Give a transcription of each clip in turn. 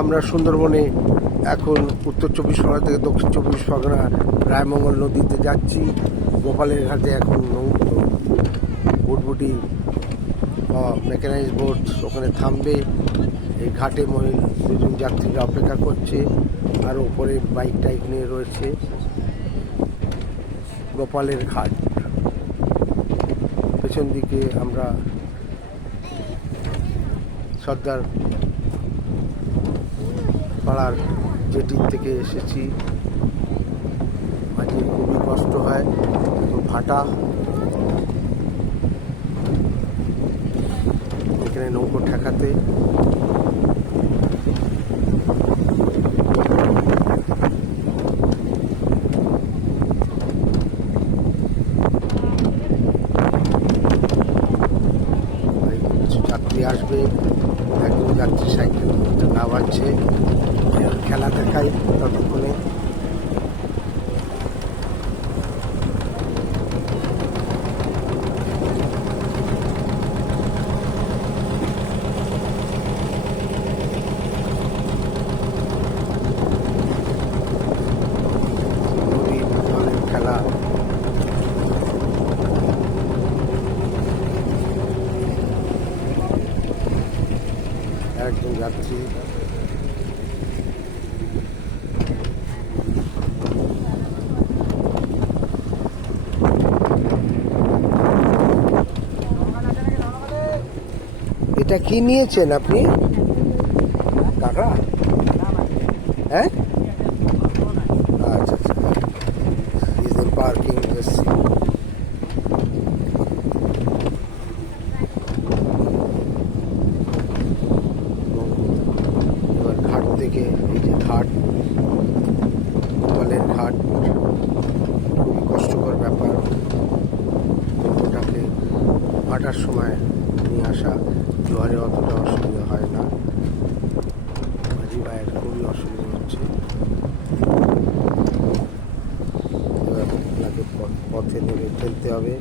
আমরা সুন্দরবনে এখন উত্তর চব্বিশ পরগনা থেকে দক্ষিণ চব্বিশ পরগনা রায়মঙ্গল নদীতে যাচ্ছি। গোপালের ঘাটে এখন বুটবুটি মেকানাইজ বোট ওখানে থামবে। এই ঘাটে দুজন যাত্রীরা অপেক্ষা করছে, আর ওপরে বাইক টাইক নিয়ে রয়েছে। গোপালের ঘাট, পেছন দিকে আমরা সর্দার পাড়ার জেটির থেকে এসেছি। মাঝে খুবই কষ্ট হয়, ভাটা, এখানে নৌকো ঠেকাতে। কিছু যাত্রী আসবে, একজন যাত্রী সাইকেল নামাচ্ছে। খেলা দেখাই ততক্ষণে। খেলা একজন যাত্রী এটা কি নিয়েছেন আপনি কাকা? হ্যাঁ, আচ্ছা আচ্ছা, পার্কিং এসছি। এবার ঘাট থেকে, এই যে ঘাট, গোপালের ঘাট, খুবই কষ্টকর ব্যাপার। ওটাকে ভাটার সময় নিয়ে আসা, জোয়ারে অতটা অসুবিধা হয় না। মাঝি ভাইয়ের খুবই অসুবিধা হচ্ছে। এবার আপনাকে পথে নেমে ফেলতে হবে।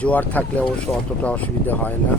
জোয়ার থাকলে অবশ্য অতটা অসুবিধা হয় না।